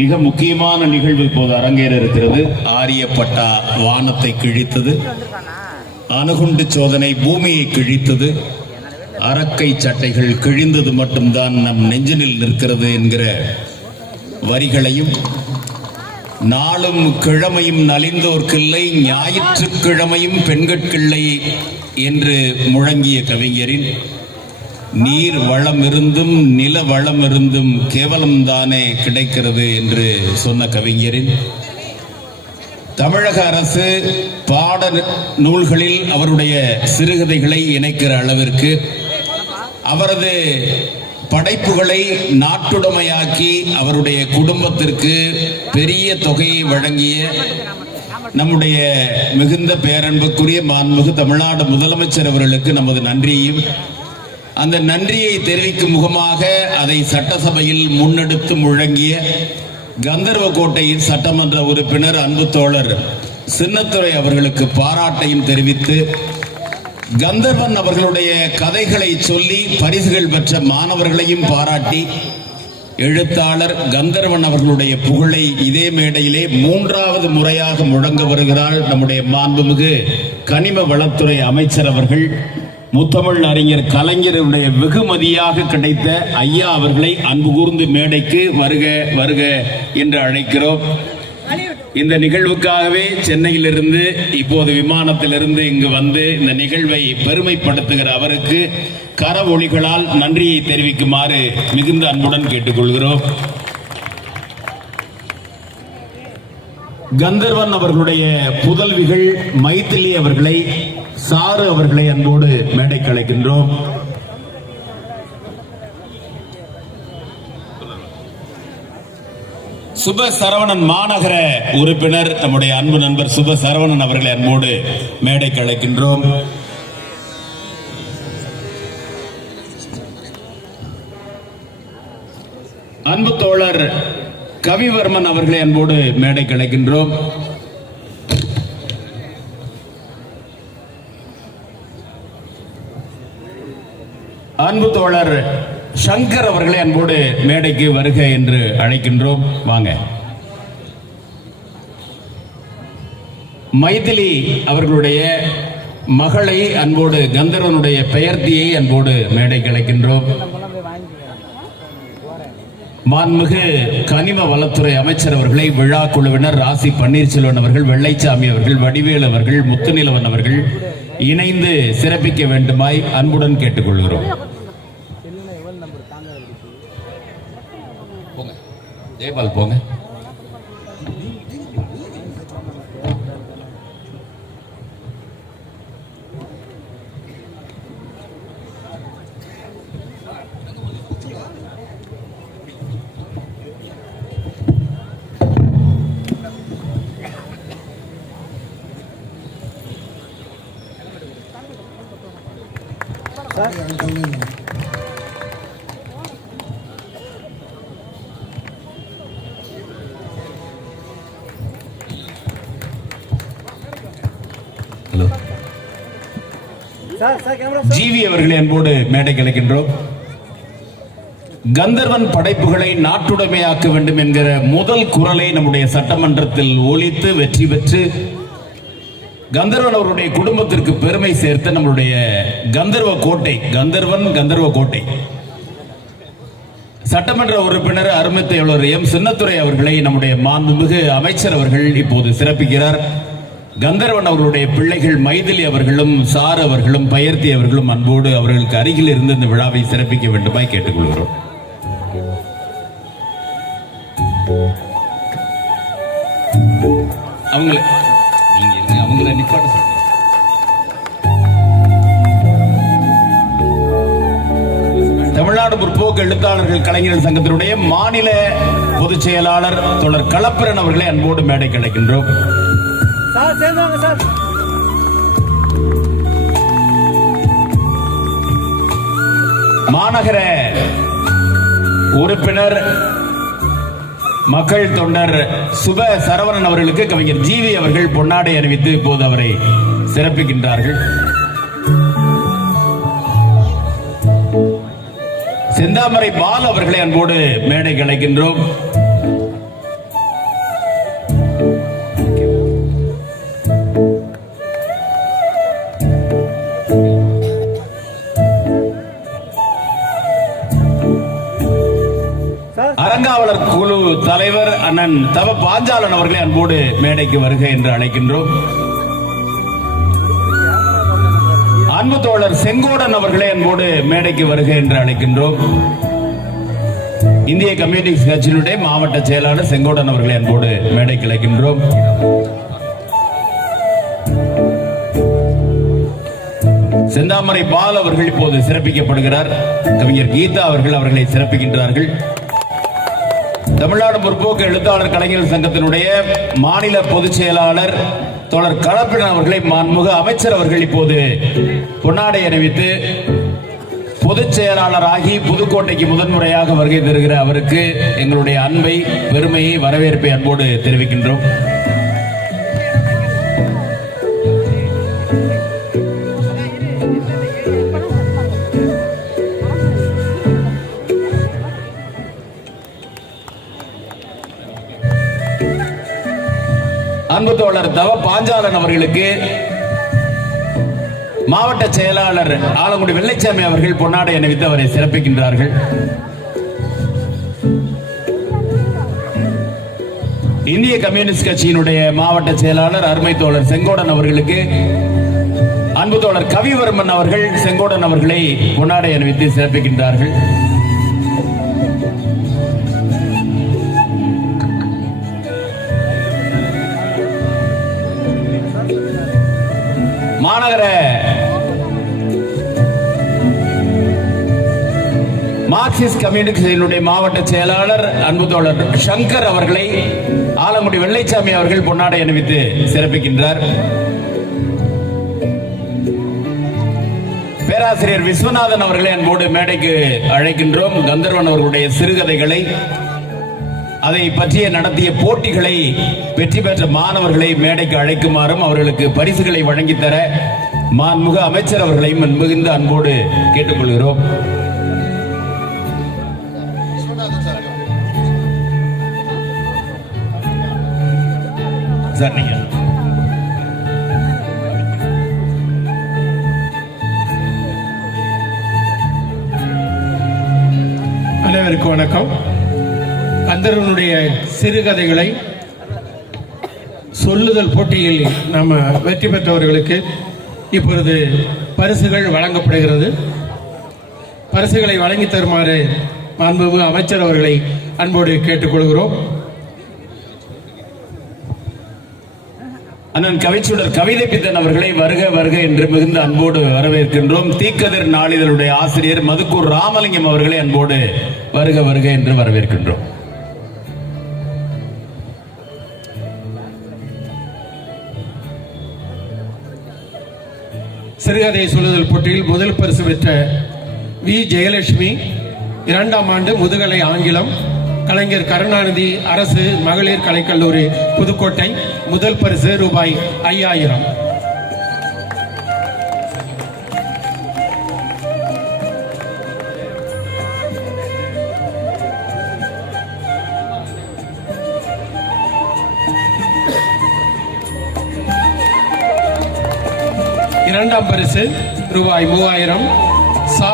மிக முக்கியமான நிகழ்வு இப்போது அரங்கேற இருக்கிறது. ஆரியப்பட்டா வானத்தை கிழித்தது. அணுகுண்டு சோதனை பூமியை கிழித்தது. அரக்கை சட்டைகள் கிழிந்தது மட்டும்தான் நம் நெஞ்சினில் நிற்கிறது என்கிற வரிகளையும் நாளும் கிழமையும் நலிந்தோர்க்கில்லை ஞாயிற்றுக்கிழமையும் பெண்கட்கில்லை என்று முழங்கிய கவிஞரின் நீர் வளம் இருந்தும் நில வளம் இருந்தும் கேவலம் தானே கிடைக்கிறது என்று சொன்ன கவிஞரின். தமிழக அரசு பாட நூல்களில் அவருடைய சிறுகதைகளை இணைக்கிற அளவிற்கு அவரது படைப்புகளை நாட்டுடைமையாக்கி அவருடைய குடும்பத்திற்கு பெரிய தொகையை வழங்கிய நம்முடைய மிகுந்த பேரன்புக்குரிய மாண்புமிகு தமிழ்நாடு முதலமைச்சர் அவர்களுக்கு நமது நன்றியையும் அந்த நன்றியை தெரிவிக்கும் முகமாக அதை சட்டசபையில் முன்னெடுத்து முழங்கிய கந்தர்வ கோட்டையின் சட்டமன்ற உறுப்பினர் அன்பு தோழர் சின்னத்துறை அவர்களுக்கு பாராட்டையும் தெரிவித்து கந்தர்வன் அவர்களுடைய கதைகளை சொல்லி பரிசுகள் பெற்ற மாணவர்களையும் பாராட்டி எழுத்தாளர் கந்தர்வன் அவர்களுடைய புகழை இதே மேடையிலே மூன்றாவது முறையாக முழங்க வருகிறாள் நம்முடைய மாண்புமிகு கனிம வளத்துறை அமைச்சர் அவர்கள். முத்தமிழ் அறிஞர் கலைஞருடைய வெகுமதியாக கிடைத்த ஐயா அவர்களை அன்பு கூர்ந்து மேடைக்கு வருக வருக என்று அழைக்கிறோம். இந்த நிகழ்வுக்காகவே சென்னையிலிருந்து இப்போது விமானத்திலிருந்து இங்கு வந்து இந்த நிகழ்வை பெருமைப்படுத்துகிற அவருக்கு கர ஒளிகளால் நன்றியை தெரிவிக்குமாறு மிகுந்த அன்புடன் கேட்டுக்கொள்கிறோம். கந்தர்வன் அவர்களுடைய புதல்விகள் மைத்திலி அவர்களை சாரு அவர்களை அன்போடு மேடை கலைக்கின்றோம் சுப சரவணன் மாநகர உறுப்பினர் நம்முடைய அன்பு நண்பர் சுப சரவணன் அவர்களை அன்போடு மேடை கலைக்கின்றோம் அன்பு தோழர் கவிவர்மன் அவர்களை அன்போடு மேடை கிடைக்கின்றோம் அன்பு தோழர் சங்கர் அவர்களை அன்போடு மேடைக்கு வருக என்று அழைக்கின்றோம். வாங்க. மைதிலி அவர்களுடைய மகளை அன்போடு கந்தர்வனுடைய பெயர்த்தியை அன்போடு மேடை கிடைக்கின்றோம் மாண்புமிகு கனிம வளத்துறை அமைச்சர் அவர்களை விழா குழுவினர் ராசி பன்னீர்செல்வன் அவர்கள் வெள்ளைச்சாமி அவர்கள் வடிவேல் அவர்கள் முத்துநிலவன் அவர்கள் இணைந்து சிறப்பிக்க வேண்டுமாய் அன்புடன் கேட்டுக்கொள்கிறோம். போங்க. ஜெயபால் போங்க. ஹலோ. ஜிவி அவர்களை அன்போடு மேடை கிடைக்கின்றோம் கந்தர்வன் படைப்புகளை நாட்டுடைமையாக்க வேண்டும் என்கிற முதல் குரலை நம்முடைய சட்டமன்றத்தில் ஒழித்து வெற்றி பெற்று கந்தர்வன் அவருடைய குடும்பத்திற்கு பெருமை சேர்த்த நம்மளுடைய கந்தர்வ கோட்டை கந்தர்வன் கந்தர்வ கோட்டை. சட்டமன்ற உறுப்பினர் அருமத்தையாளர் எம். சின்னத்துறை அவர்களை நம்முடைய மாண்புமிகு அமைச்சர் அவர்கள் இப்போது சிறப்பிக்கிறார். கந்தர்வன் அவர்களுடைய பிள்ளைகள் மைதிலி அவர்களும் சார் அவர்களும் பயர்த்தி அவர்களும் அன்போடு அவர்களுக்கு அருகில் இருந்து இந்த விழாவை சிறப்பிக்க வேண்டுமாய் கேட்டுக்கொள்கிறோம். அவங்கள அவங்கள நிப்பாட்ட சொல்லுங்க. தமிழ்நாடு முற்போக்கு எழுத்தாளர்கள் கலைஞர் சங்கத்தினுடைய மாநில பொதுச் செயலாளர் தொடர் களப்பிரன் அவர்களை அன்போடு மேடை கிடைக்கின்றோம் சார் சேர்ந்து சார். மாநகர உறுப்பினர் மக்கள் தொண்டர் சுப சரவணன் அவர்களுக்கு கவிஞர் ஜீவி அவர்கள் பொன்னாடை அறிவித்து இப்போது அவரை சிறப்பிக்கின்றார்கள். செந்தாமரை பால் அவர்களை அன்போடு மேடை அழைக்கின்றோம். அண்ணன் தவ பாஞ்சாலன் அவர்களை அன்போடு மேடைக்கு வருக என்று அழைக்கின்றோம். அன்பு தோழர் செங்கோடன் அவர்களை அன்போடு மேடைக்கு வருக என்று அழைக்கின்றோம். இந்திய கம்யூனிஸ்ட் கட்சியினுடைய மாவட்ட செயலாளர் செங்கோடன் அவர்களை அன்போடு மேடைக்கு அழைக்கின்றோம். செந்தாமரை பால் அவர்கள் இப்போது சிறப்பிக்கப்படுகிறார். கவிஞர் கீதா அவர்கள் அவர்களை சிறப்பிக்கின்றார்கள். தமிழ்நாடு முற்போக்கு எழுத்தாளர் கலைஞர் சங்கத்தினுடைய மாநில பொதுச் செயலாளர் தொடர் கலப்பின அவர்களை மாண்புமிகு அமைச்சர் அவர்கள் இப்போது பொன்னாடை அணிவித்து பொதுச் செயலாளராகி புதுக்கோட்டைக்கு முதன்முறையாக வருகை தருகிற அவருக்கு எங்களுடைய அன்பை பெருமையை வரவேற்பை அன்போடு தெரிவிக்கின்றோம். அன்பு தோழர் தவ பாஞ்சாலன் அவர்களுக்கு மாவட்ட செயலாளர் ஆலங்குடி வெள்ளைச்சாமி அவர்கள் பொன்னாடை அணிவித்து அவரை சிறப்பிக்கின்றார்கள். இந்திய கம்யூனிஸ்ட் கட்சியினுடைய மாவட்ட செயலாளர் அருமை தோழர் செங்கோடன் அவர்களுக்கு அன்பு தோழர் கவிவர்மன் அவர்கள் செங்கோடன் அவர்களை பொன்னாடை அணிவித்து சிறப்பிக்கின்றார்கள். மாநகர மார்க்சிஸ்ட் கம்யூனிஸ்டினுடைய மாவட்ட செயலாளர் அன்பு தோழர் சங்கர் அவர்களை ஆலங்குடி வெள்ளைச்சாமி அவர்கள் பொன்னாடை அணிவித்து சிறப்பிக்கின்றார். பேராசிரியர் விஸ்வநாதன் அவர்களை அன்போடு மேடைக்கு அழைக்கின்றோம். கந்தர்வன் அவர்களுடைய சிறுகதைகளை அதை பற்றிய நடத்திய போட்டிகளை வெற்றி பெற்ற மாணவர்களை மேடைக்கு அழைக்குமாறும் அவர்களுக்கு பரிசுகளை வழங்கித்தர தர அமைச்சர் அவர்களையும் மிகுந்த அன்போடு கேட்டுக்கொள்கிறோம். சார் நீங்க. அனைவருக்கும் வணக்கம். கந்தர்வனுடைய சிறுகதைகளை சொல்லுதல் போட்டியில் நம்ம வெற்றி பெற்றவர்களுக்கு இப்பொழுது பரிசுகள் வழங்கப்படுகிறது. பரிசுகளை வழங்கி தருமாறு மாண்புமிகு அமைச்சர் அவர்களை அன்போடு கேட்டுக்கொள்கிறோம். அண்ணன் கவிச்சுடர் கவிதை பித்தன் அவர்களை வருக வருக என்று மிகுந்த அன்போடு வரவேற்கின்றோம். தீக்கதிர் நாளிதழுடைய ஆசிரியர் மதுக்கூர் ராமலிங்கம் அவர்களை அன்போடு வருக வருக என்று வரவேற்கின்றோம். சிறுகதை சொல்லுதல் போட்டியில் முதல் பரிசு பெற்ற வி. ஜெயலட்சுமி இரண்டாம் ஆண்டு முதுகலை ஆங்கிலம் கலைஞர் கருணாநிதி அரசு மகளிர் கலைக்கல்லூரி புதுக்கோட்டை முதல் பரிசு ரூபாய் ஐயாயிரம். இரண்டாம் பரிசு ரூபாய் மூவாயிரம். சா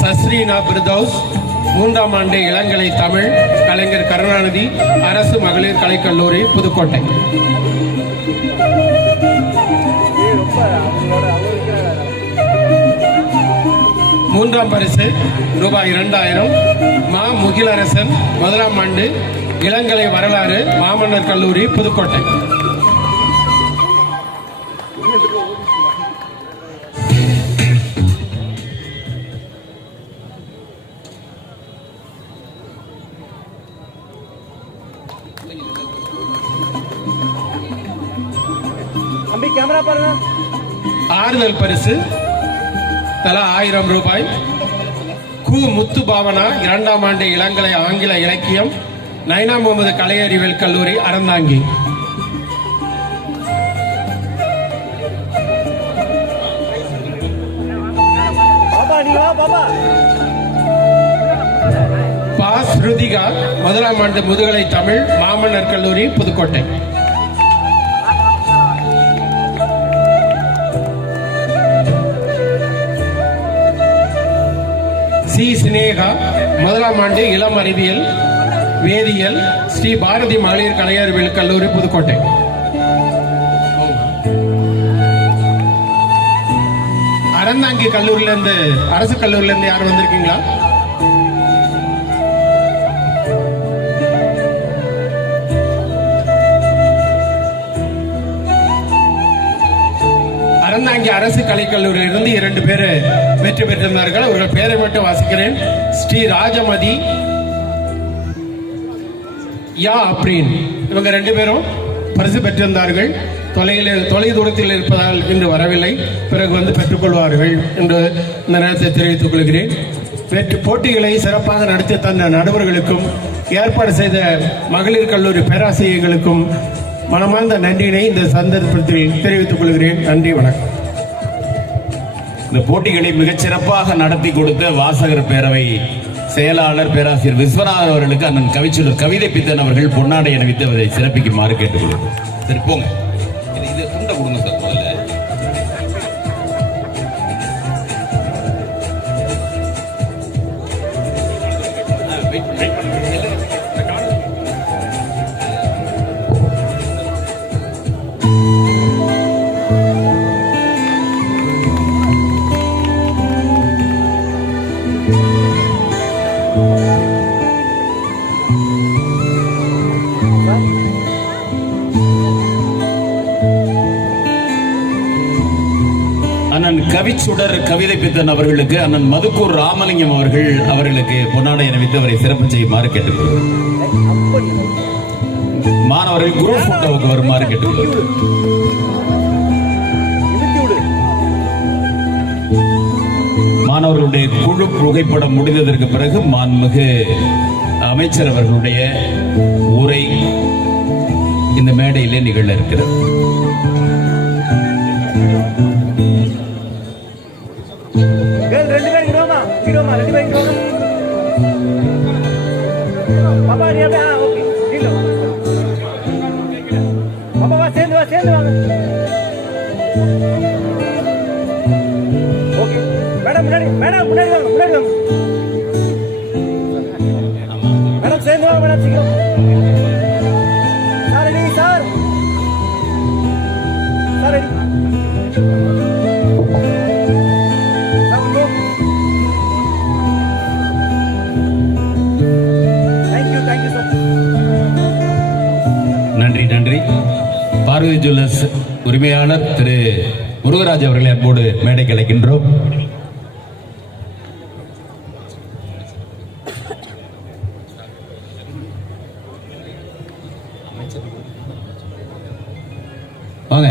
சஸ்ரீனா பிரதோஸ். மூன்றாம் ஆண்டு இளங்கலை தமிழ் கலைஞர் கருணாநிதி அரசு மகளிர் கலைக்கல்லூரி புதுக்கோட்டை. மூன்றாம் பரிசு ரூபாய் இரண்டாயிரம். மா முகிலரசன். முதலாம் ஆண்டு இளங்கலை வரலாறு மாமன்னர் கல்லூரி புதுக்கோட்டை. பரிசு. தலா ஆயிரம் ரூபாய். கு முத்து பாவனா இரண்டாம் ஆண்டு இளங்கலை ஆங்கில இலக்கியம் நைனா முகமது கலை அறிவியல் கல்லூரி அறந்தாங்கி. பாப்பா நீ வா பாப்பா பா ஸ்ருதிகா முதலாம் ஆண்டு முதுகலை தமிழ் மாமன்னர் கல்லூரி புதுக்கோட்டை. சி சினேகா முதலாம் ஆண்டு இளம் அறிவியல் வேதியியல் ஸ்ரீ பாரதி மகளிர் கலையறிவியல் கல்லூரி புதுக்கோட்டை. அறந்தாங்கி கல்லூரியிலேருந்து அரசு கல்லூரியிலேருந்து யாரும் வந்திருக்கீங்களா? அரசு கலைக்கல்லூரியிலிருந்து இரண்டு பேர் வெற்றி பெற்றிருந்தார்கள். அவர்கள் பெயரை மட்டும் வாசிக்கிறேன். ஸ்ரீ ராஜமதி யா அப்ரீன். இவங்க ரெண்டு பேரும் பரிசு பெற்றிருந்தார்கள். தொலையில் தொலை தூரத்தில் இருப்பதால் இன்று வரவில்லை. பிறகு வந்து பெற்றுக்கொள்வார்கள் என்று இந்த நேரத்தை தெரிவித்துக் கொள்கிறேன். வெற்றி போட்டிகளை சிறப்பாக நடத்தி தந்த நடுவர்களுக்கும் ஏற்பாடு செய்த மகளிர் கல்லூரி பேராசிரியர்களுக்கும் மனமார்ந்த நன்றியினை இந்த சந்தர்ப்பத்தில் தெரிவித்துக் கொள்கிறேன். நன்றி வணக்கம். இந்த போட்டிகளை மிகச் சிறப்பாக நடத்தி கொடுத்த வாசகர் பேரவை செயலாளர் பேராசிரியர் விஸ்வநாதன் அவர்களுக்கு அண்ணன் கவிச்சுடர் கவிதை பித்தன் அவர்கள் பொன்னாடை அணிவித்து அதை சிறப்பிக்குமாறு கேட்டுக்கொள்கிறோம். சரி போங்க. இது இது துண்டை கொடுங்க சார் கவிச்சுடர் கவிதை பித்தன் அவர்களுக்கு அண்ணன் மதுக்கூர் ராமலிங்கம் அவர்கள் அவர்களுக்கு பொன்னாடை அணிவித்து அவரை சிறப்பு செய்யுமாறு கேட்டுக்கொள்கிறோம். மாணவர்கள் குரு போட்டோவுக்கு வருமாறு கேட்டுக்கொள்கிறோம். மாணவர்களுடைய குழு புகைப்படம் முடிந்ததற்கு பிறகு மாண்புமிகு அமைச்சர் அவர்களுடைய உரை இந்த மேடையிலே நிகழ இருக்கிறது. சேர்ந்து வா சேர்ந்து வாங்க. உரிமையாளர் திரு முருகராஜ் அவர்களை அன்போடு மேடை அழைக்கின்றோம். வாங்க.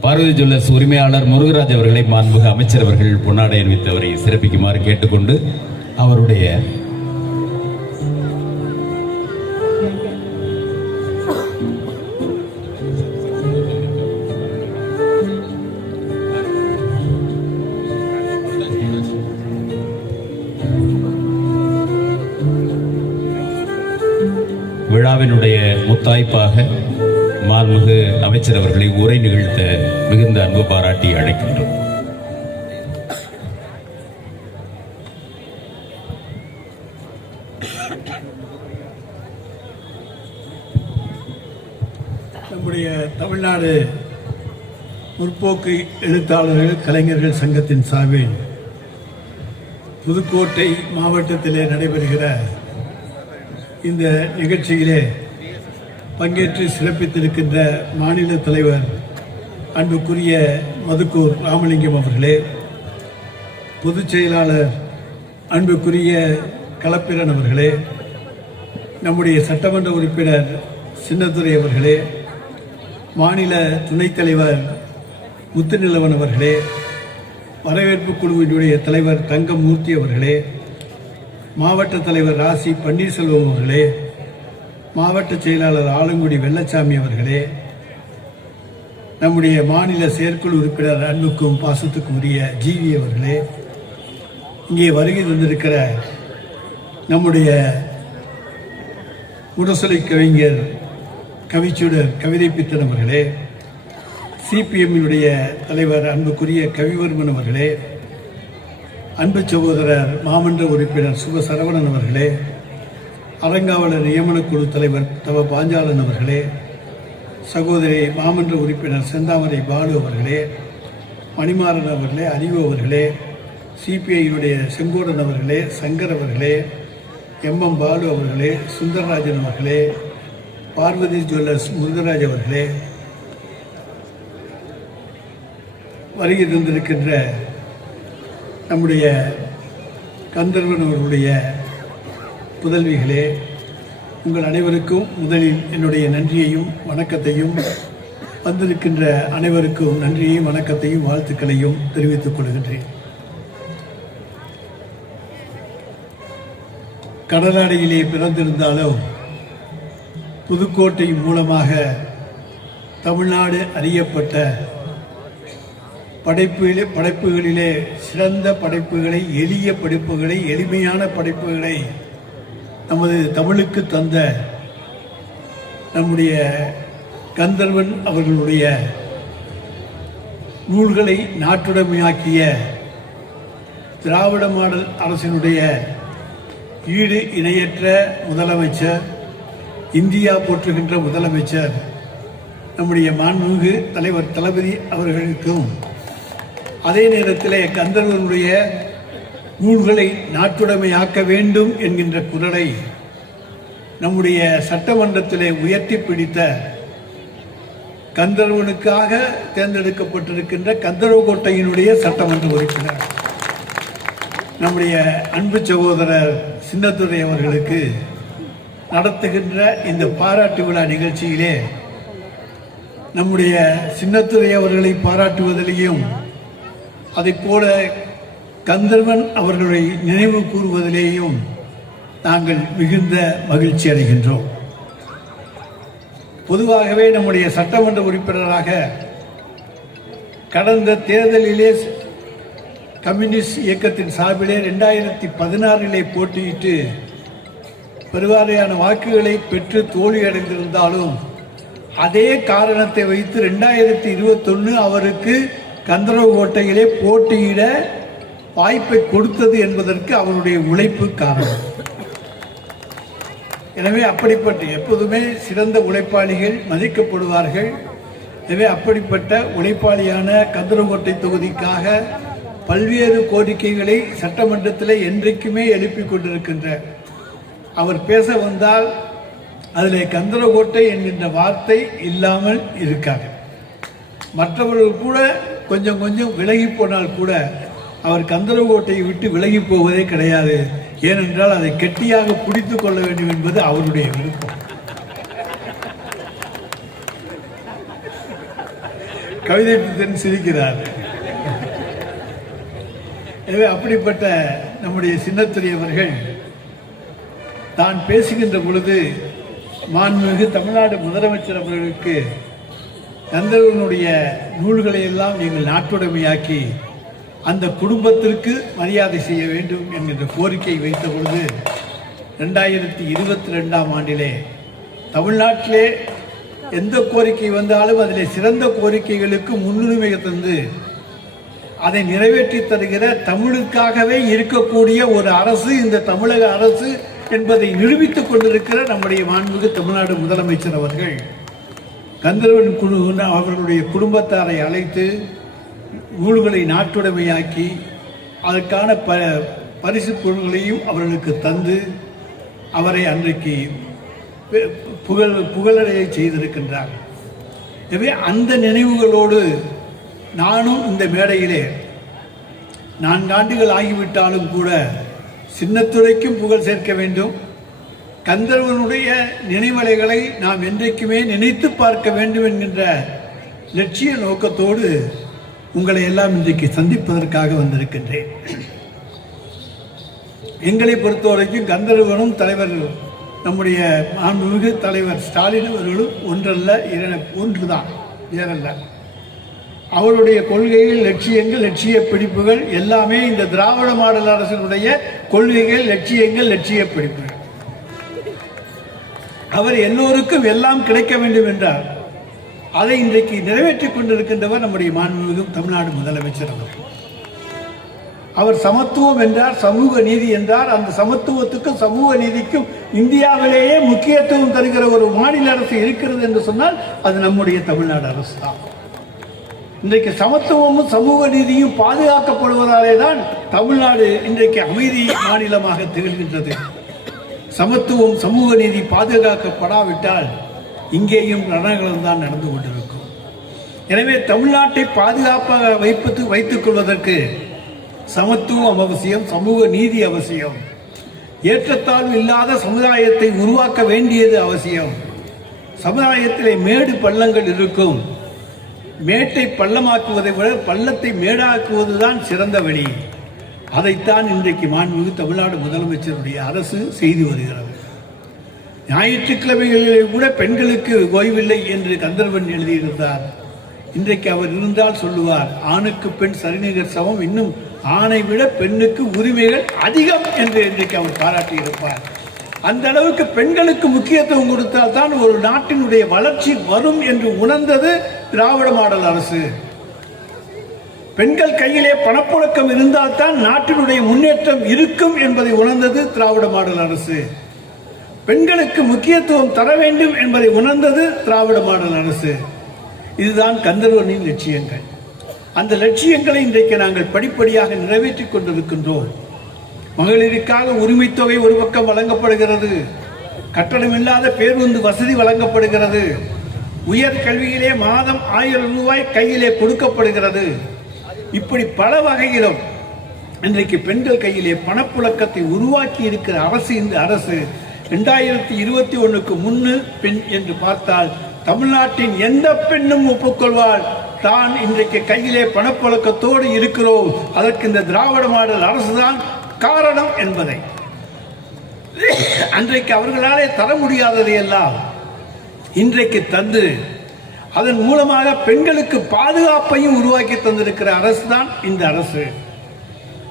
பார்வதி ஜுவல்லர்ஸ் உரிமையாளர் முருகராஜ் அவர்களை மாண்புக அமைச்சர் அவர்கள் பொன்னாடை அணிவித்து அவரை சிறப்பிக்குமாறு கேட்டுக்கொண்டு அவருடைய தாய்ப்பாக மாண்புமிகு அமைச்சர் அவர்களை உரை நிகழ்த்த மிகுந்த அன்பு பாராட்டி அழைக்கின்றோம். நம்முடைய தமிழ்நாடு முற்போக்கு எழுத்தாளர்கள் கலைஞர்கள் சங்கத்தின் சார்பில் புதுக்கோட்டை மாவட்டத்திலே நடைபெறுகிற இந்த நிகழ்ச்சியிலே பங்கேற்று சிறப்பித்திருக்கின்ற மாநில தலைவர் அன்புக்குரிய மதுக்கூர் ராமலிங்கம் அவர்களே பொதுச் செயலாளர் அன்புக்குரிய கலப்பிரன் அவர்களே நம்முடைய சட்டமன்ற உறுப்பினர் சின்னத்துறை அவர்களே மாநில துணைத் தலைவர் முத்துநிலவன் அவர்களே வரவேற்பு குழுவினுடைய தலைவர் தங்கமூர்த்தி அவர்களே மாவட்ட தலைவர் ராசி பன்னீர்செல்வம் அவர்களே மாவட்ட செயலாளர் ஆலங்குடி வெள்ளச்சாமி அவர்களே நம்முடைய மாநில செயற்குழு உறுப்பினர் அன்புக்கும் பாசத்துக்கும் உரிய ஜிவி அவர்களே இங்கே வருகை தந்திருக்கிற நம்முடைய முரசொலி கவிஞர் கவிச்சுடர் கவிதை பித்தன் அவர்களே சிபிஎம்மினுடைய தலைவர் அன்புக்குரிய கவிவர்மன் அவர்களே அன்பு சகோதரர் மாமன்ற உறுப்பினர் சுப சரவணன் அவர்களே அறங்காவலர் நியமனக் குழு தலைவர் தவ பாஞ்சாலன் அவர்களே சகோதரி மாமன்ற உறுப்பினர் செந்தாமரை பாலு அவர்களே மணிமாறன் அவர்களே அறிவு அவர்களே சிபிஐயினுடைய செங்கோடன் அவர்களே சங்கர் அவர்களே எம் எம் பாலு அவர்களே சுந்தரராஜன் அவர்களே பார்வதி ஜுவல்லர்ஸ் முருகராஜ் அவர்களே வருகை தந்திருக்கின்ற நம்முடைய கந்தர்வன் அவர்களுடைய புதல்விகளே உங்கள் அனைவருக்கும் முதலில் என்னுடைய நன்றியையும் வணக்கத்தையும் வந்திருக்கின்ற அனைவருக்கும் நன்றியையும் வணக்கத்தையும் வாழ்த்துக்களையும் தெரிவித்துக் கொள்கின்றேன். கடலாடையிலே பிறந்திருந்தாலும் புதுக்கோட்டை மூலமாக தமிழ்நாடு அறியப்பட்ட படைப்பிலே படைப்புகளிலே சிறந்த படைப்புகளை எளிய படைப்புகளை எளிமையான படைப்புகளை நமது தமிழுக்கு தந்த நம்முடைய கந்தர்வன் அவர்களுடைய நூல்களை நாட்டுடைமையாக்கிய திராவிட மாடல் அரசினுடைய ஈடு இணையற்ற முதலமைச்சர் இந்தியா போற்றுகின்ற முதலமைச்சர் நம்முடைய மாண்புமிகு தலைவர் தளபதி அவர்களுக்கும் அதே நேரத்தில் கந்தர்வனுடைய நூல்களை நாட்டுடைமையாக்க வேண்டும் என்கின்ற குரலை நம்முடைய சட்டமன்றத்திலே உயர்த்தி பிடித்த கந்தர்வனுக்காக தேர்ந்தெடுக்கப்பட்டிருக்கின்ற கந்தர்வக்கோட்டையினுடைய சட்டமன்ற உறுப்பினர் நம்முடைய அன்பு சகோதரர் சின்னத்துறை அவர்களுக்கு நடத்துகின்ற இந்த பாராட்டு விழா நிகழ்ச்சியிலே நம்முடைய சின்னத்துறை அவர்களை பாராட்டுவதிலேயும் அதைப் போல கந்தர்வன் அவர்களை நினைவு கூறுவதிலேயும் நாங்கள் மிகுந்த மகிழ்ச்சி அடைகின்றோம். பொதுவாகவே நம்முடைய சட்டமன்ற உறுப்பினராக கடந்த தேர்தலிலே கம்யூனிஸ்ட் இயக்கத்தின் சார்பிலே ரெண்டாயிரத்தி பதினாறிலே போட்டியிட்டு பெருவாரியான வாக்குகளை பெற்று தோல்வியடைந்திருந்தாலும் அதே காரணத்தை வைத்து ரெண்டாயிரத்தி இருபத்தொன்னு அவருக்கு கந்தரவக்கோட்டையிலே போட்டியிட வாய்ப்பை கொடுத்தது என்பதற்கு அவருடைய உழைப்பு காரணம். எனவே அப்படிப்பட்ட எப்போதுமே சிறந்த உழைப்பாளிகள் மதிக்கப்படுவார்கள். எனவே அப்படிப்பட்ட உழைப்பாளியான கந்தரங்கோட்டை தொகுதிக்காக பல்வேறு கோரிக்கைகளை சட்டமன்றத்தில் என்றைக்குமே எழுப்பிக் கொண்டிருக்கின்ற அவர் பேச வந்தால் அதில் கந்தரகோட்டை என்கின்ற வார்த்தை இல்லாமல் இருக்காது. மற்றவர்கள் கூட கொஞ்சம் கொஞ்சம் விலகி போனால் கூட அவர் கந்தரக்கோட்டையை விட்டு விலகி போவதே கிடையாது. ஏனென்றால் அதை கெட்டியாக பிடித்துக் கொள்ள வேண்டும் என்பது அவருடைய விருப்பம். கவிதை பித்தன் சிரிக்கிறார். எனவே அப்படிப்பட்ட நம்முடைய சின்னத்துறையவர்கள் தான் பேசுகின்ற பொழுது மாண்புமிகு தமிழ்நாடு முதலமைச்சர் அவர்களுக்கு கந்தர்வனுடைய நூல்களை எல்லாம் நீங்கள் நாட்டுடைமையாக்கி அந்த குடும்பத்திற்கு மரியாதை செய்ய வேண்டும் என்கின்ற கோரிக்கை வைத்த பொழுது ரெண்டாயிரத்தி இருபத்தி ரெண்டாம் ஆண்டிலே தமிழ்நாட்டிலே எந்த கோரிக்கை வந்தாலும் அதில் சிறந்த கோரிக்கைகளுக்கு முன்னுரிமை தந்து அதை நிறைவேற்றி தருகிற தமிழுக்காகவே இருக்கக்கூடிய ஒரு அரசு இந்த தமிழக அரசு என்பதை நிரூபித்துக் கொண்டிருக்கிற நம்முடைய மாண்புமிகு தமிழ்நாடு முதலமைச்சர் அவர்கள் கந்தர்வன் குழு அவர்களுடைய குடும்பத்தாரை அழைத்து நூல்களை நாட்டுடைமையாக்கி அதற்கான ப பரிசு பொருள்களையும் அவர்களுக்கு தந்து அவரை அன்றைக்கு புகழ் புகழடைய செய்திருக்கின்றார். எனவே அந்த நினைவுகளோடு நானும் இந்த மேடையிலே நான்காண்டுகள் ஆகிவிட்டாலும் கூட சின்னத்துறைக்கும் புகழ் சேர்க்க வேண்டும். கந்தர்வனுடைய நினைவலைகளை நாம் என்றைக்குமே நினைத்து பார்க்க வேண்டும் என்கின்ற லட்சிய நோக்கத்தோடு உங்களை எல்லாம் இன்றைக்கு சந்திப்பதற்காக வந்திருக்கின்றேன். எங்களை பொறுத்தவரைக்கும் கந்தர்வனும் தலைவர் நம்முடைய மாண்புமிகு தலைவர் ஸ்டாலின் அவர்களும் ஒன்றல்ல இரண்டு ஒன்றுதான் வேறல்ல அவருடைய கொள்கைகள் லட்சியங்கள் லட்சிய பிடிப்புகள் எல்லாமே இந்த திராவிட மாடல் அரசினுடைய கொள்கைகள் லட்சியங்கள் லட்சிய பிடிப்புகள். அவர் எல்லோருக்கும் எல்லாம் கிடைக்க வேண்டும் என்றார். அதை இன்றைக்கு நிறைவேற்றிக் கொண்டிருக்கின்றவர் நம்முடைய மாண்புமிகு தமிழ்நாடு முதலமைச்சர் அவர்கள். அவர் சமத்துவம் என்றார் சமூக நீதி என்றார். அந்த சமத்துவத்துக்கும் சமூக நீதிக்கும் இந்தியாவிலேயே முக்கியத்துவம் தருகிற ஒரு மாநில அரசு இருக்கிறது என்று சொன்னால் அது நம்முடைய தமிழ்நாடு அரசு தான். இன்றைக்கு சமத்துவமும் சமூக நீதியும் பாதுகாக்கப்படுவதாலே தான் தமிழ்நாடு இன்றைக்கு அமைதி மாநிலமாக திகழ்கின்றது. சமத்துவம் சமூக நீதி பாதுகாக்கப்படாவிட்டால் இங்கேயும் நடனங்களும் தான் நடந்து கொண்டிருக்கும். எனவே தமிழ்நாட்டை பாதுகாப்பாக வைப்பது வைத்துக் கொள்வதற்கு சமத்துவம் அவசியம் சமூக நீதி அவசியம். ஏற்றத்தாழ்வு இல்லாத சமுதாயத்தை உருவாக்க வேண்டியது அவசியம். சமுதாயத்திலே மேடு பள்ளங்கள் இருக்கும். மேட்டை பள்ளமாக்குவதை விட பள்ளத்தை மேடாக்குவதுதான் சிறந்த வழி. அதைத்தான் இன்றைக்கு மாண்புமிகு தமிழ்நாடு முதலமைச்சருடைய அரசு செய்து வருகிறது. ஞாயிற்றுக்கிழமைகளிலே கூட பெண்களுக்கு ஓய்வில்லை என்று கந்தர்வன் எழுதியிருந்தார். இன்றைக்கு அவர் இருந்தால் சொல்லுவார் ஆணுக்கு பெண் சரிநிகர் சமம் இன்னும் ஆணை விட பெண்ணுக்கு உரிமைகள் அதிகம் என்று இன்றைக்கு அவர் பாராட்டியிருப்பார். அந்த அளவுக்கு பெண்களுக்கு முக்கியத்துவம் கொடுத்தால் தான் ஒரு நாட்டினுடைய வளர்ச்சி வரும் என்று உணர்ந்தது திராவிட மாடல் அரசு. பெண்கள் கையிலே பணப்புழக்கம் இருந்தால்தான் நாட்டினுடைய முன்னேற்றம் இருக்கும் என்பதை உணர்ந்தது திராவிட மாடல் அரசு. பெண்களுக்கு முக்கியத்துவம் தர வேண்டும் என்பதை உணர்ந்தது திராவிட மாடல் அரசு. இதுதான் கந்தர்வனின் லட்சியங்கள். அந்த லட்சியங்களை இன்றைக்கு நாங்கள் படிப்படியாக நிறைவேற்றிக் கொண்டிருக்கின்றோம். மகளிருக்காக உரிமைத்தொகை ஒரு பக்கம் வழங்கப்படுகிறது. கட்டணமில்லாத பேருந்து வசதி வழங்கப்படுகிறது. உயர் கல்வியிலே மாதம் ஆயிரம் ரூபாய் கையிலே கொடுக்கப்படுகிறது. இப்படி பல வகையிலும் இன்றைக்கு பெண்கள் கையிலே பணப்புழக்கத்தை உருவாக்கி இருக்கிற அரசு இந்த அரசு. ரெண்டாயிரத்தி இருபத்தி ஒன்றுக்கு முன்னு பெண் என்று பார்த்தால் தமிழ்நாட்டின் எந்த பெண்ணும் ஒப்புக்கொள்வாள்? தான் இன்றைக்கு கையிலே பணப்பழக்கத்தோடு இருக்கிறோம். அதற்கு இந்த திராவிட மாடல் அரசுதான் காரணம் என்பதை. அன்றைக்கு அவர்களாலே தர முடியாததை எல்லாம் இன்றைக்கு தந்து அதன் மூலமாக பெண்களுக்கு பாதுகாப்பையும் உருவாக்கி தந்திருக்கிற அரசு தான் இந்த அரசு.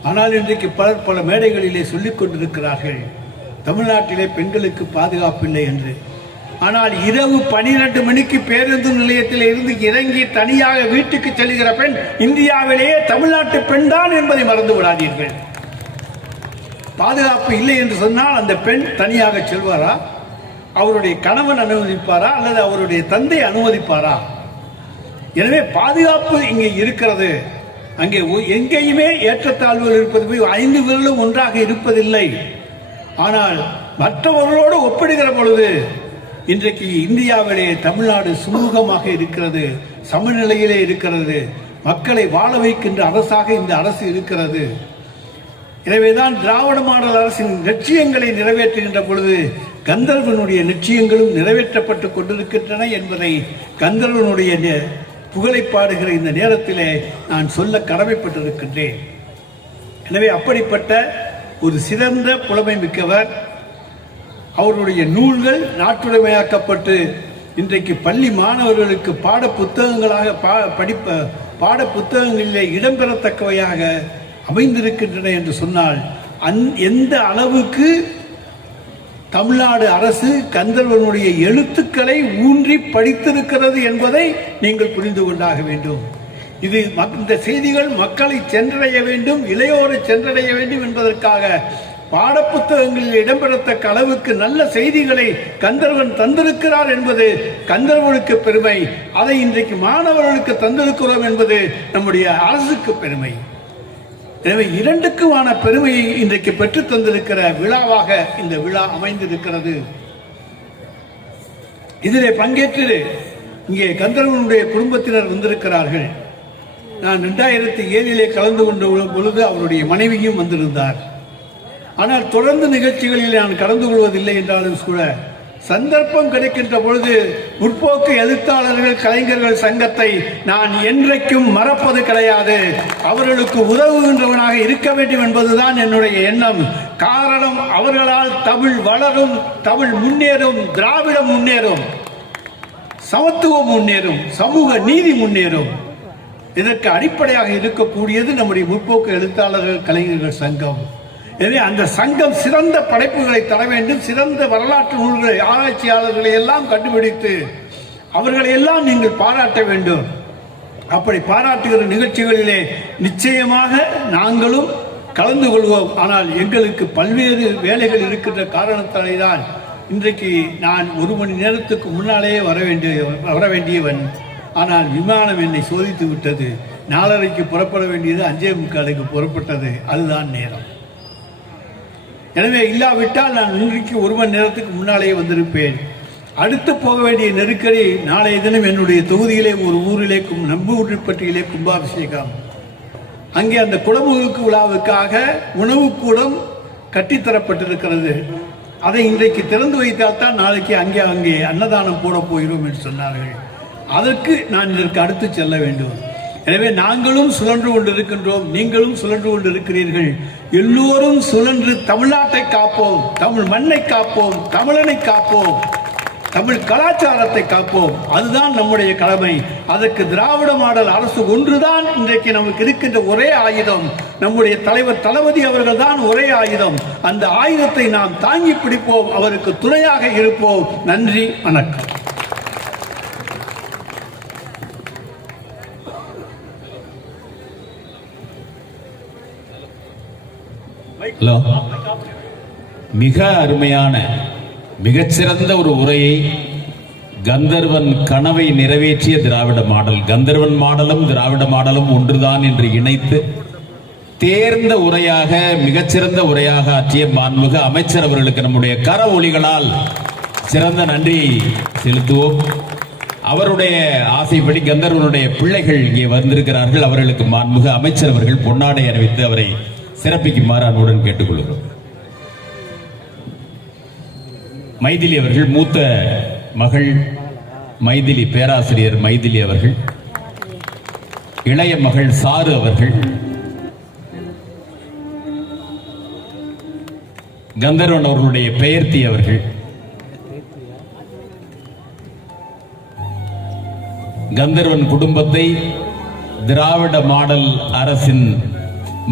ஆனால் இன்றைக்கு பலர் பல மேடைகளிலே சொல்லிக் கொண்டிருக்கிறார்கள். தமிழ்நாட்டிலே பெண்களுக்கு பாதுகாப்பு இல்லை என்று. ஆனால் இரவு பனிரெண்டு மணிக்கு பேருந்து நிலையத்தில் இருந்து இறங்கி தனியாக வீட்டுக்கு செல்கிற பெண் இந்தியாவிலேயே தமிழ்நாட்டு பெண் தான் என்பதை மறந்து விடாதீர்கள். பாதுகாப்பு இல்லை என்று சொன்னால் அந்த பெண் தனியாக செல்வாரா? அவருடைய கணவன் அனுமதிப்பாரா? அல்லது அவருடைய தந்தை அனுமதிப்பாரா? எனவே பாதுகாப்பு இங்கே இருக்கிறது. அங்கே எங்கேயுமே ஏற்றத்தாழ்வுகள் இருப்பது போய் ஐந்து விரலும் ஒன்றாக இருப்பதில்லை. ஆனால் மற்றவர்களோடு ஒப்பிடுகிற பொழுது இன்றைக்கு இந்தியாவிலே தமிழ்நாடு சுமூகமாக இருக்கிறது சமநிலையிலே இருக்கிறது மக்களை வாழ வைக்கின்ற அரசாக இந்த அரசு இருக்கிறது. எனவேதான் திராவிட மாடல் அரசின் லட்சியங்களை நிறைவேற்றுகின்ற பொழுது கந்தர்வனுடைய லட்சியங்களும் நிறைவேற்றப்பட்டு கொண்டிருக்கின்றன என்பதை கந்தர்வனுடைய புகழை பாடுகிற இந்த நேரத்திலே நான் சொல்ல கடமைப்பட்டிருக்கின்றேன். எனவே அப்படிப்பட்ட ஒரு சிறந்த புலமை மிக்கவர் அவருடைய நூல்கள் நாட்டுடைமையாக்கப்பட்டு இன்றைக்கு பள்ளி மாணவர்களுக்கு பாட புத்தகங்களாக பா படிப்ப பாட புத்தகங்களிலே இடம்பெறத்தக்கவையாக அமைந்திருக்கின்றன என்று சொன்னால் அந் எந்த அளவுக்கு தமிழ்நாடு அரசு கந்தர்வனுடைய எழுத்துக்களை ஊன்றி படித்திருக்கிறது என்பதை நீங்கள் புரிந்து கொண்டாக வேண்டும். இது இந்த செய்திகள் மக்களை சென்றடைய வேண்டும் இளையோரை சென்றடைய வேண்டும் என்பதற்காக பாடப்புத்தகங்களில் இடம்பெறத்தக்க அளவுக்கு நல்ல செய்திகளை கந்தர்வன் தந்திருக்கிறார் என்பது கந்தர்வனுக்கு பெருமை. அதை இன்றைக்கு மாணவர்களுக்கு தந்திருக்கிறோம் என்பது நம்முடைய அரசுக்கு பெருமை. எனவே இரண்டுக்குமான பெருமையை இன்றைக்கு பெற்றுத் தந்திருக்கிற விழாவாக இந்த விழா அமைந்திருக்கிறது. இதிலே பங்கேற்று இங்கே கந்தர்வனுடைய குடும்பத்தினர் வந்திருக்கிறார்கள். நான் ரெண்டாயிரத்தி ஏழிலே கலந்து கொண்ட பொழுது அவருடைய மனைவியும் வந்திருந்தார். ஆனால் தொடர்ந்து நிகழ்ச்சிகளில் நான் கலந்து கொள்வதில்லை என்றாலும் கூட சந்தர்ப்பம் கிடைக்கின்ற பொழுது முற்போக்கு எழுத்தாளர்கள் கலைஞர்கள் சங்கத்தை நான் என்றைக்கும் மறப்பது கிடையாது. அவர்களுக்கு உதவுகின்றவனாக இருக்க வேண்டும் என்பதுதான் என்னுடைய எண்ணம். காரணம் அவர்களால் தமிழ் வளரும் தமிழ் முன்னேறும் திராவிடம் முன்னேறும் சமத்துவம் முன்னேறும் சமூக நீதி முன்னேறும். இதற்கு அடிப்படையாக இருக்கக்கூடியது நம்முடைய முற்போக்கு எழுத்தாளர்கள் கலைஞர்கள் சங்கம். எனவே அந்த சங்கம் சிறந்த படைப்புகளை தர வேண்டும். சிறந்த வரலாற்று நூல்களை ஆராய்ச்சியாளர்களை எல்லாம் கண்டுபிடித்து அவர்களை எல்லாம் நீங்கள் பாராட்ட வேண்டும். அப்படி பாராட்டுகிற நிகழ்ச்சிகளிலே நிச்சயமாக நாங்களும் கலந்து கொள்வோம். ஆனால் எங்களுக்கு பல்வேறு வேலைகள் இருக்கின்ற காரணத்தாலே தான் இன்றைக்கு நான் ஒரு மணி நேரத்துக்கு முன்னாலேயே வர வேண்டிய வர வேண்டியவன் ஆனால் விமானம் என்னை சோதித்து விட்டது. நாலரைக்கு புறப்பட வேண்டியது அஞ்சே முக்காலுக்கு புறப்பட்டது. அதுதான் நேரம். எனவே இல்லாவிட்டால் நான் இன்றைக்கு ஒரு மணி நேரத்துக்கு முன்னாலேயே வந்திருப்பேன். அடுத்து போக வேண்டிய நெருக்கடி நாளைய தினம் என்னுடைய தொகுதியிலே ஒரு ஊரிலே கும் நம்பூரிப்பட்டியிலே கும்பாபிஷேகம். அங்கே அந்த குடமுழுக்கு விழாவுக்காக உணவுக்கூடம் கட்டித்தரப்பட்டிருக்கிறது அதை இன்றைக்கு திறந்து வைத்தால் தான் நாளைக்கு அங்கே அங்கே அன்னதானம் போட போகிறோம் என்று சொன்னார்கள். அதற்கு நான் இதற்கு அடுத்து செல்ல வேண்டும். எனவே நாங்களும் சுழன்று கொண்டிருக்கின்றோம் நீங்களும் சுழன்று கொண்டிருக்கிறீர்கள். எல்லோரும் சுழன்று தமிழ்நாட்டை காப்போம் தமிழ் மண்ணை காப்போம் தமிழனை காப்போம் தமிழ் கலாச்சாரத்தை காப்போம். அதுதான் நம்முடைய கடமை. அதற்கு திராவிட மாடல் அரசு ஒன்றுதான் இன்றைக்கு நமக்கு இருக்கின்ற ஒரே ஆயுதம். நம்முடைய தலைவர் தளபதி அவர்கள் தான் ஒரே ஆயுதம். அந்த ஆயுதத்தை நாம் தாங்கி பிடிப்போம் அவருக்கு துணையாக இருப்போம். நன்றி வணக்கம். ஹலோ. மிக அருமையான மிகச்சிறந்த ஒரு உரையை கந்தர்வன் கனவை நிறைவேற்றிய திராவிட மாடல் கந்தர்வன் மாடலும் திராவிட மாடலும் ஒன்றுதான் என்று இணைத்து தேர்ந்த உரையாக மிகச்சிறந்த உரையாக ஆற்றிய மாண்புமிகு அமைச்சர் அவர்களுக்கு நம்முடைய கர ஒளிகளால் சிறந்த நன்றி செலுத்துவோம். அவருடைய ஆசைப்படி கந்தர்வனுடைய பிள்ளைகள் இங்கே வந்திருக்கிறார்கள். அவர்களுக்கு மாண்புமிகு அமைச்சர் அவர்கள் பொன்னாடை அறிவித்து அவரை சிறப்பிக்குமாறு அன்புடன் கேட்டுக்கொள்கிறோம். மைதிலி அவர்கள் மூத்த மகள் மைதிலி பேராசிரியர் மைதிலி அவர்கள் இளைய மகள் சாரு அவர்கள் கந்தர்வன் அவர்களுடைய பெயர்த்தி அவர்கள் கந்தர்வன் குடும்பத்தை திராவிட மாடல் அரசின்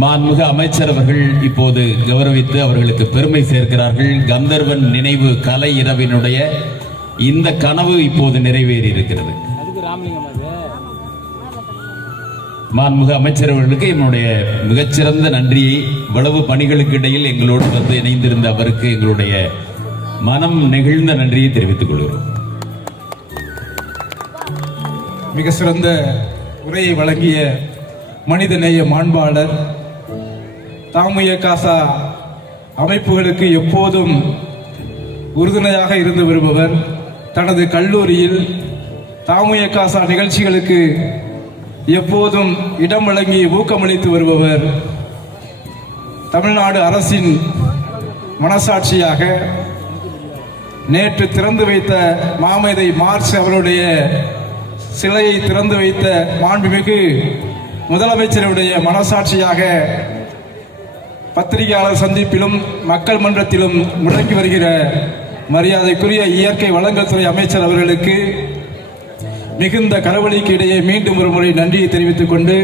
மாண்புக அமைச்சர் அவர்கள் இப்போது கௌரவித்து அவர்களுக்கு பெருமை சேர்க்கிறார்கள். கந்தர்வன் நினைவு கலை இரவினுடைய இந்த கனவு இப்போது நிறைவேறி இருக்கிறது மாண்புக அமைச்சர் அவர்களுக்கு என்னுடைய மிகச்சிறந்த நன்றியை இவ்வளவு பணிகளுக்கு இடையில் எங்களோடு வந்து இணைந்திருந்த அவருக்கு எங்களுடைய மனம் நெகிழ்ந்த நன்றியை தெரிவித்துக் கொள்கிறோம். மிக சிறந்த உரையை வழங்கிய மனிதநேய மாண்பாளர் தாமுய காசா அமைப்புகளுக்கு எப்போதும் உறுதுணையாக இருந்து வருபவர். தனது கல்லூரியில் தாமுய காசா நிகழ்ச்சிகளுக்கு எப்போதும் இடம் வழங்கி ஊக்கமளித்து வருபவர். தமிழ்நாடு அரசின் மனசாட்சியாக நேற்று திறந்து வைத்த மாமேதை மார்ச் அவருடைய சிலையை திறந்து வைத்த மாண்புமிகு முதலமைச்சருடைய மனசாட்சியாக பத்திரிகையாளர் சந்திப்பிலும் மக்கள் மன்றத்திலும் முழங்கி வருகிற மரியாதைக்குரிய இயற்கை வளங்கள் துறை அமைச்சர் அவர்களுக்கு மிகுந்த கரவழிக்கு இடையே மீண்டும் ஒரு முறை நன்றியை தெரிவித்துக் கொண்டு